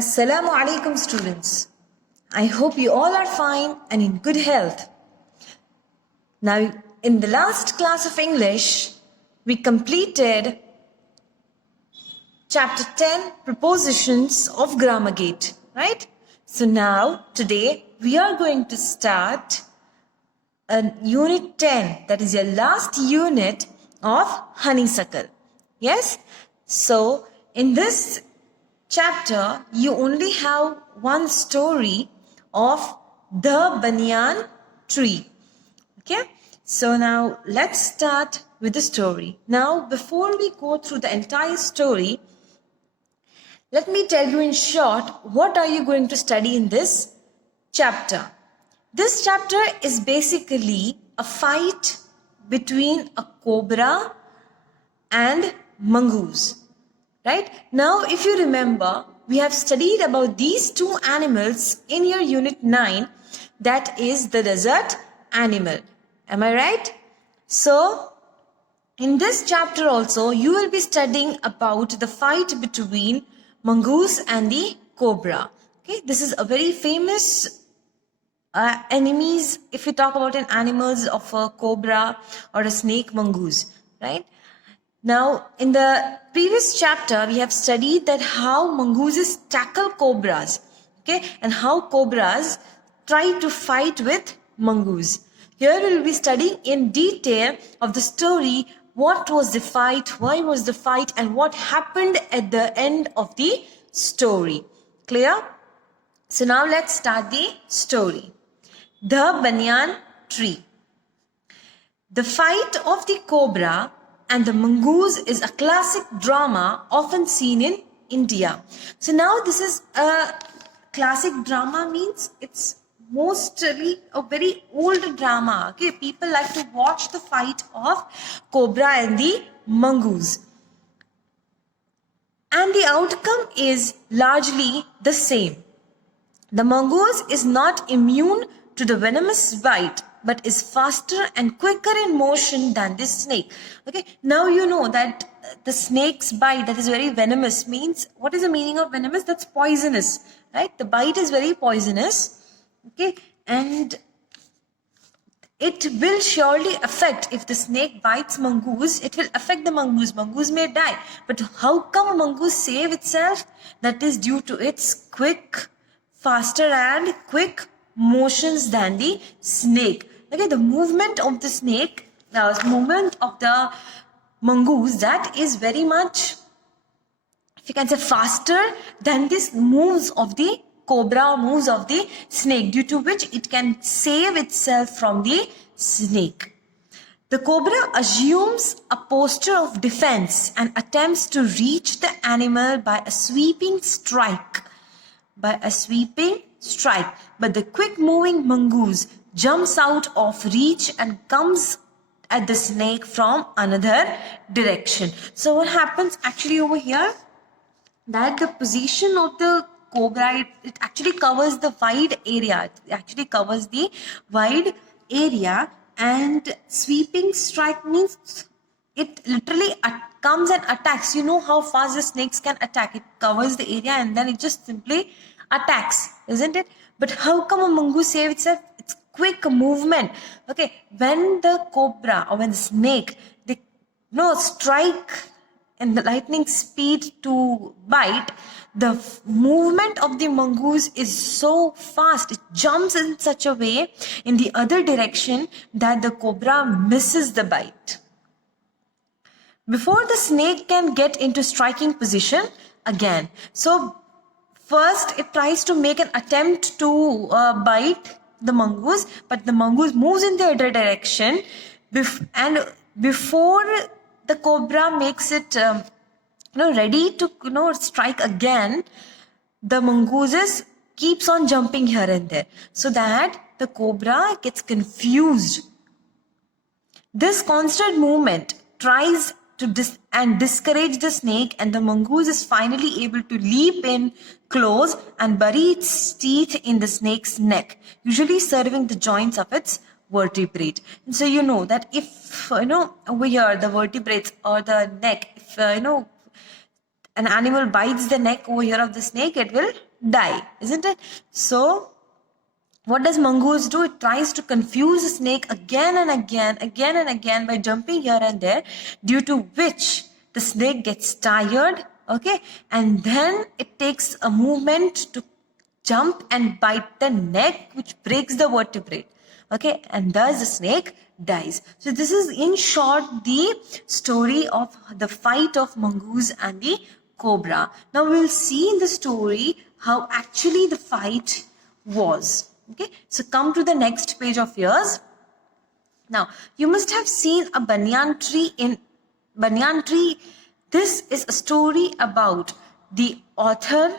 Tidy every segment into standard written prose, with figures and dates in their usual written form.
Assalamu alaikum students. I hope you all are fine and in good health. Now, in the last class of English, we completed chapter 10, Prepositions of Grammar Gate, right? So now, today, we are going to start Unit 10, that is your last unit of honeysuckle. Yes? So, in this chapter, you only have one story of the banyan tree. Okay? So now let's start with the story. Now, before we go through the entire story, let me tell you in short, what are you going to study in this chapter? This chapter is basically a fight between a cobra and mongoose. Right? Now, if you remember, we have studied about these two animals in your Unit 9, that is the desert animal. Am I right? So, in this chapter also, you will be studying about the fight between mongoose and the cobra. Okay, this is a very famous enemies if we talk about an animals of a cobra or a snake mongoose, right? Now, in the previous chapter, we have studied that how mongooses tackle cobras, okay, and how cobras try to fight with mongoose. Here we will be studying in detail of the story, what was the fight, why was the fight, and what happened at the end of the story. Clear? So now let's start the story. The banyan tree. The fight of the cobra and the mongoose is a classic drama often seen in India. So now this is a classic drama, means it's mostly a very old drama. Okay, people like to watch the fight of cobra and the mongoose. And the outcome is largely the same. The mongoose is not immune to the venomous bite, but is faster and quicker in motion than this snake. Okay, now you know that the snake's bite that is very venomous means, what is the meaning of venomous? That's poisonous, right? The bite is very poisonous, okay, and it will surely affect, if the snake bites mongoose, it will affect the mongoose. Mongoose may die. But how come mongoose save itself? That is due to its quick, faster and quick motions than the snake. Okay, the movement of the snake, the movement of the mongoose, that is very much, if you can say, faster than this moves of the cobra, moves of the snake, due to which it can save itself from the snake. The cobra assumes a posture of defense and attempts to reach the animal by a sweeping strike. But the quick moving mongoose jumps out of reach and comes at the snake from another direction. So what happens actually over here, that the position of the cobra, it actually covers the wide area. It actually covers the wide area, and sweeping strike means it literally comes and attacks. You know how fast the snakes can attack. It covers the area and then it just simply attacks, isn't it? But how come a mongoose save itself? It's quick movement. Okay, when the cobra or when the snake, they strike in the lightning speed to bite, the movement of the mongoose is so fast. It jumps in such a way in the other direction that the cobra misses the bite. Before the snake can get into striking position again. So first it tries to make an attempt to bite the mongoose, but the mongoose moves in the other direction, and before the cobra makes it ready to strike again, the mongoose keeps on jumping here and there, so that the cobra gets confused. This constant movement tries to discourage the snake, and the mongoose is finally able to leap in close and bury its teeth in the snake's neck, usually serving the joints of its vertebrate. And so you know that if over here the vertebrates or the neck, if an animal bites the neck over here of the snake, it will die, isn't it? So what does mongoose do? It tries to confuse the snake again and again by jumping here and there, due to which the snake gets tired, okay, and then it takes a movement to jump and bite the neck, which breaks the vertebrae, okay, and thus the snake dies. So this is in short the story of the fight of mongoose and the cobra. Now we'll see in the story how actually the fight was. Okay, so come to the next page of yours. Now you must have seen a banyan tree. In banyan tree, this is a story about the author,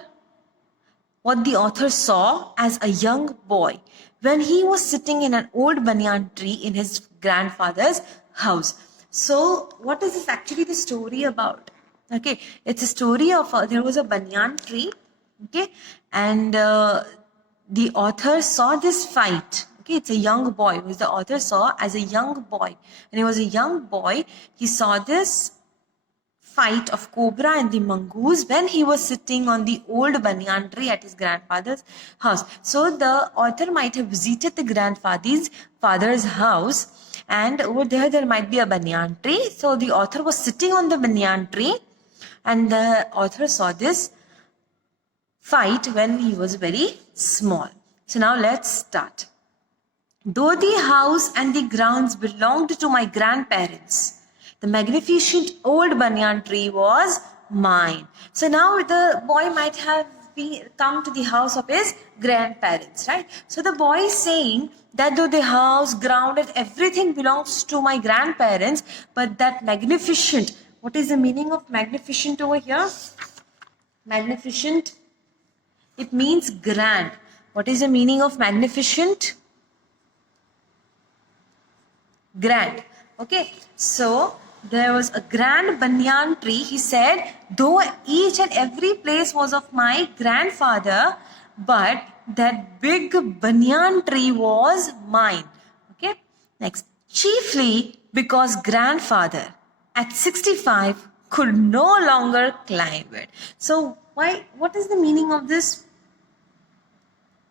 what the author saw as a young boy when he was sitting in an old banyan tree in his grandfather's house. So what is this actually the story about? Okay, it's a story of there was a banyan tree, okay, and the author saw this fight. Okay, it's a young boy who the author saw as a young boy. When he was a young boy, he saw this fight of cobra and the mongoose when he was sitting on the old banyan tree at his grandfather's house. So the author might have visited the grandfather's father's house, and over there might be a banyan tree. So the author was sitting on the banyan tree, and the author saw this fight when he was very small. So now let's start. Though the house and the grounds belonged to my grandparents, the magnificent old banyan tree was mine. So now the boy might have come to the house of his grandparents, right? So the boy is saying that though the house, ground and everything belongs to my grandparents, but that magnificent, what is the meaning of magnificent over here? Magnificent, it means grand. What is the meaning of magnificent? Grand. Okay, so there was a grand banyan tree. He said, though each and every place was of my grandfather, but that big banyan tree was mine. Okay, next. Chiefly because grandfather at 65 could no longer climb it. So why? What is the meaning of this?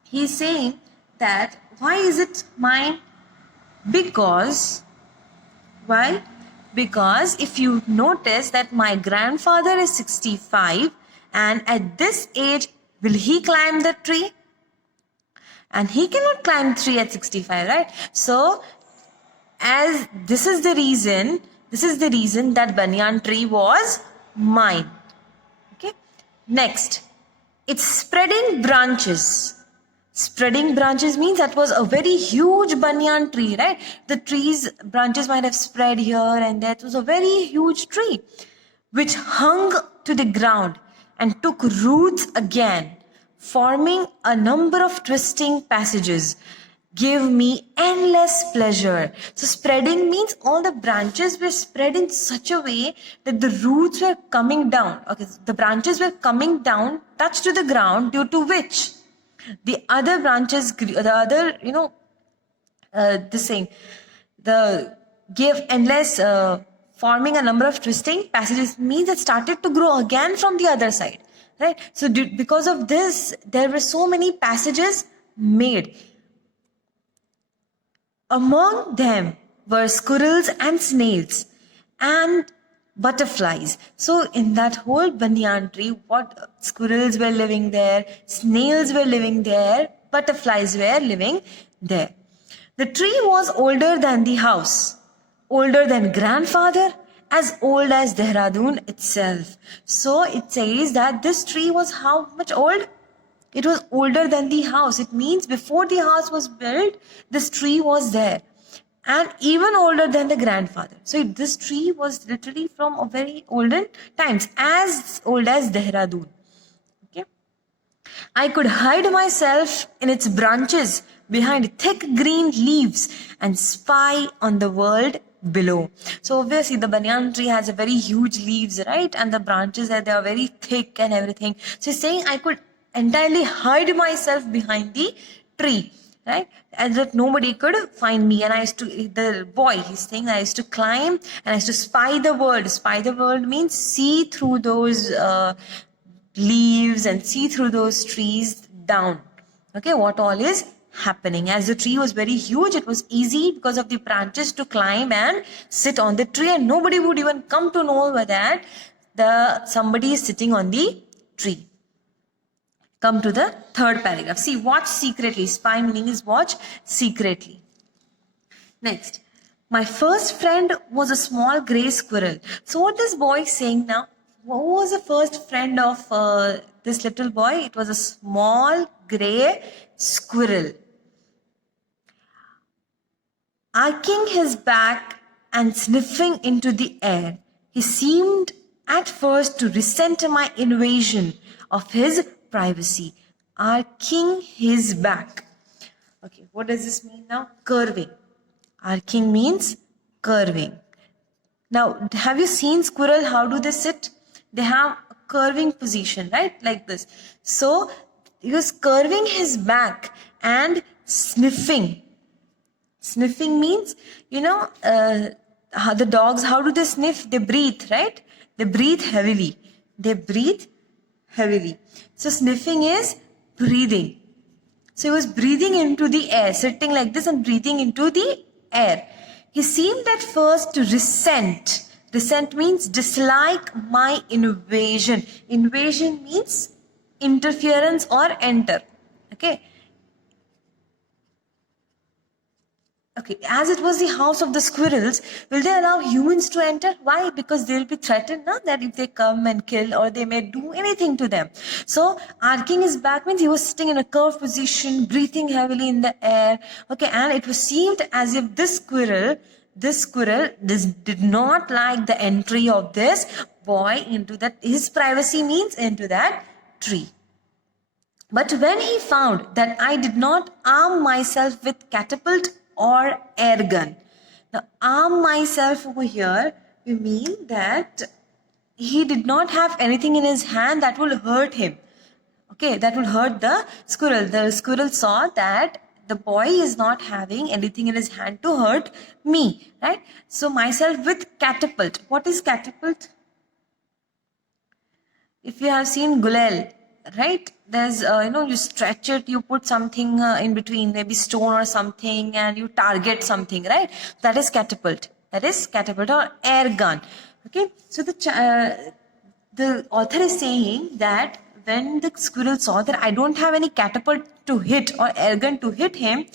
He's saying that why is it mine? Because, why? Because if you notice that my grandfather is 65, and at this age, will he climb the tree? And he cannot climb the tree at 65, right? So, as this is the reason that banyan tree was mine. Okay. Next, it's spreading branches. Spreading branches means that was a very huge banyan tree, right? The tree's branches might have spread here and there. It was a very huge tree which hung to the ground and took roots again, forming a number of twisting passages. Give me endless pleasure. So spreading means all the branches were spread in such a way that the roots were coming down. Okay, the branches were coming down, touched to the ground, due to which the other branches, the other, gave endless, forming a number of twisting passages, means it started to grow again from the other side, right? So because of this, there were so many passages made. Among them were squirrels and snails and butterflies. So in that whole banyan tree, what squirrels were living there, snails were living there, butterflies were living there. The tree was older than the house, older than grandfather, as old as Dehradun itself. So it says that this tree was how much old? It was older than the house. It means before the house was built, this tree was there. And even older than the grandfather. So this tree was literally from a very olden times, as old as Dehradun. Okay. I could hide myself in its branches behind thick green leaves and spy on the world below. So obviously the banyan tree has a very huge leaves, right? And the branches they are very thick and everything. So he's saying I could entirely hide myself behind the tree right? And that nobody could find me. And the boy, he's saying I used to climb and I used to spy the world. Spy the world means see through those leaves and see through those trees down. Okay, what all is happening. As the tree was very huge, it was easy because of the branches to climb and sit on the tree, and nobody would even come to know that somebody is sitting on the tree. Come to the third paragraph. See, watch secretly. Spy meaning is watch secretly. Next, my first friend was a small grey squirrel. So what this boy is saying now? What was the first friend of this little boy? It was a small grey squirrel. Arching his back and sniffing into the air, he seemed at first to resent my invasion of his privacy. Arching his back. Okay, what does this mean now? Curving. Arching means curving. Now, have you seen squirrel? How do they sit? They have a curving position, right? Like this. So, he was curving his back and sniffing. Sniffing means, the dogs, how do they sniff? They breathe, right? They breathe heavily. They breathe heavily. So sniffing is breathing. So he was breathing into the air, sitting like this and breathing into the air. He seemed at first to resent. Resent means dislike my invasion. Invasion means interference or enter. Okay. Okay, as it was the house of the squirrels, will they allow humans to enter? Why? Because they will be threatened now that if they come and kill or they may do anything to them. So, arching his back means he was sitting in a curved position, breathing heavily in the air. Okay, and it was seemed as if this squirrel did not like the entry of this boy into that, his privacy means into that tree. But when he found that I did not arm myself with catapult or air gun. Now, arm myself over here, we mean that he did not have anything in his hand that will hurt him. Okay, that will hurt the squirrel. The squirrel saw that the boy is not having anything in his hand to hurt me, right? So, myself with catapult. What is catapult? If you have seen gulal, right? There's, you stretch it, you put something in between, maybe stone or something, and you target something, right? That is catapult. That is catapult or air gun. Okay. So the author is saying that when the squirrel saw that I don't have any catapult to hit or air gun to hit him,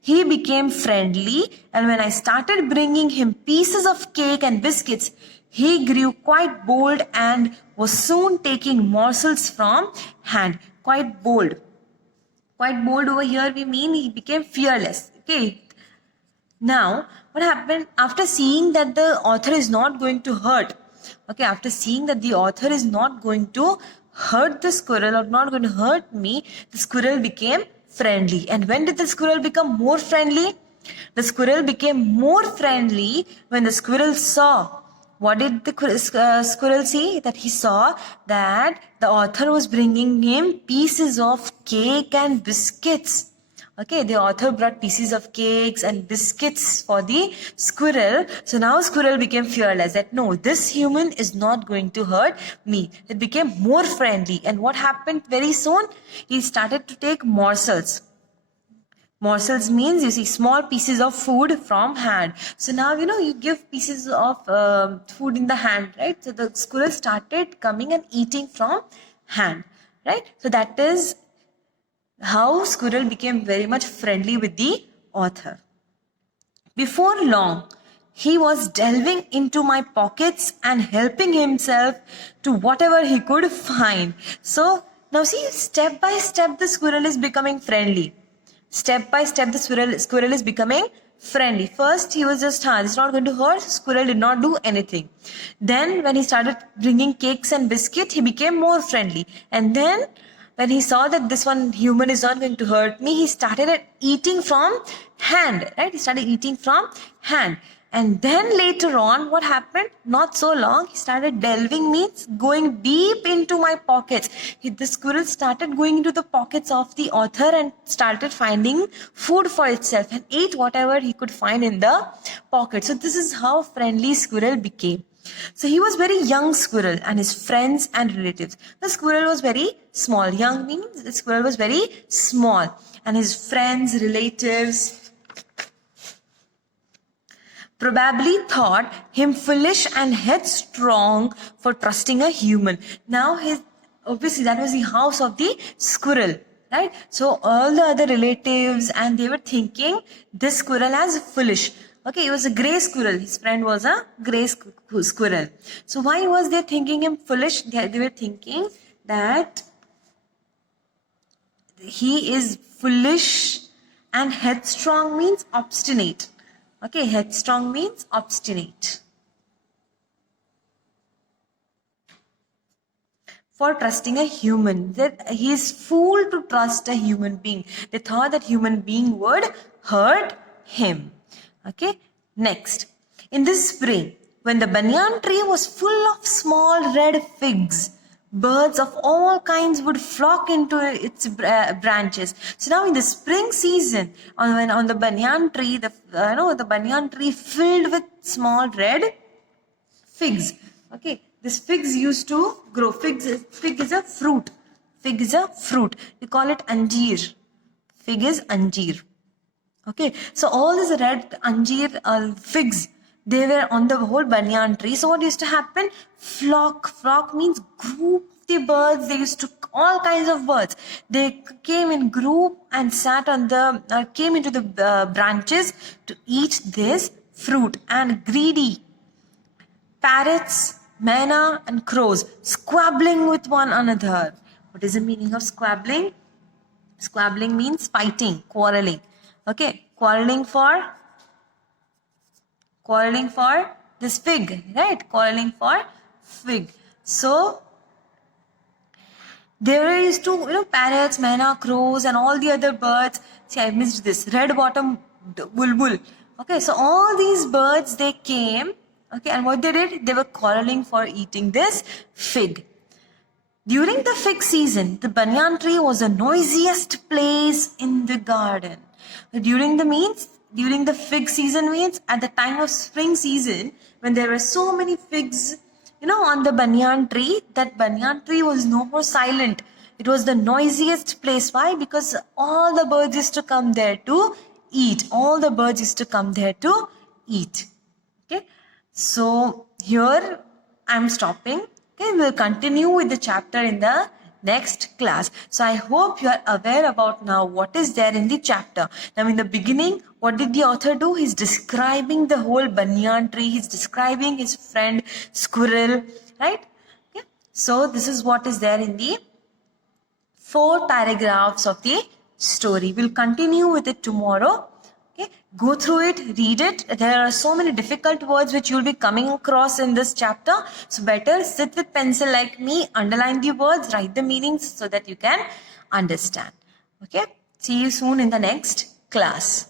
he became friendly. And when I started bringing him pieces of cake and biscuits, he grew quite bold and was soon taking morsels from hand. Quite bold. Quite bold over here, we mean he became fearless. Okay. Now, what happened after seeing that the author is not going to hurt? Okay, after seeing that the author is not going to hurt the squirrel or not going to hurt me, the squirrel became friendly. And when did the squirrel become more friendly? The squirrel became more friendly when the squirrel saw. What did the squirrel see? That he saw that the author was bringing him pieces of cake and biscuits. Okay, the author brought pieces of cakes and biscuits for the squirrel. So now squirrel became fearless that no, this human is not going to hurt me. It became more friendly. And what happened very soon? He started to take morsels. Morsels means, you see, small pieces of food from hand. So now, you give pieces of food in the hand, right? So the squirrel started coming and eating from hand, right? So that is how squirrel became very much friendly with the author. Before long, he was delving into my pockets and helping himself to whatever he could find. So now see, step by step, the squirrel is becoming friendly. Step by step, the squirrel is becoming friendly. First, he was just, it's not going to hurt. Squirrel did not do anything. Then, when he started bringing cakes and biscuit, he became more friendly. And then, when he saw that this one human is not going to hurt me, he started eating from hand, right? He started eating from hand. And then later on, what happened? Not so long, he started delving, means going deep into my pockets. The squirrel started going into the pockets of the author and started finding food for itself and ate whatever he could find in the pocket. So this is how friendly squirrel became. So he was very young squirrel and his friends and relatives. The squirrel was very small. Young means the squirrel was very small. And his friends, relatives probably thought him foolish and headstrong for trusting a human. Now obviously that was the house of the squirrel. Right? So all the other relatives and they were thinking this squirrel as foolish. Okay, it was a grey squirrel. His friend was a grey squirrel. So why was they thinking him foolish? They were thinking that he is foolish and headstrong means obstinate. Okay, headstrong means obstinate. For trusting a human. That he is fool to trust a human being. They thought that human being would hurt him. Okay, next. In the spring, when the banyan tree was full of small red figs, birds of all kinds would flock into its branches. So now in the spring season, on the banyan tree, the banyan tree filled with small red figs. Okay, this figs used to grow. Fig is a fruit. Fig is a fruit. We call it anjeer. Fig is anjeer. Okay, so all these red anjeer figs, they were on the whole banyan tree. So what used to happen? Flock means group of the birds. They used to, all kinds of birds. They came in group and sat on came into the branches to eat this fruit. And greedy parrots, myna and crows squabbling with one another. What is the meaning of squabbling? Squabbling means fighting, quarreling. Okay, quarreling for this fig, right? Quarreling for fig. So there is parrots, myna, crows, and all the other birds. See, I missed this. Red bottom bulbul. Okay, so all these birds they came. Okay, and what they did? They were quarreling for eating this fig. During the fig season, the banyan tree was the noisiest place in the garden. During the fig season means at the time of spring season, when there were so many figs, on the banyan tree, that banyan tree was no more silent. It was the noisiest place. Why? Because all the birds used to come there to eat. Okay. So here I'm stopping. Okay, we'll continue with the chapter in the next class. So I hope you are aware about now what is there in the chapter. Now in the beginning, what did the author do? He's describing the whole banyan tree. He's describing his friend squirrel, right? Okay. So this is what is there in the 4 paragraphs of the story. We'll continue with it tomorrow. Okay, go through it, read it. There are so many difficult words which you'll be coming across in this chapter. So better sit with pencil like me, underline the words, write the meanings so that you can understand. Okay, see you soon in the next class.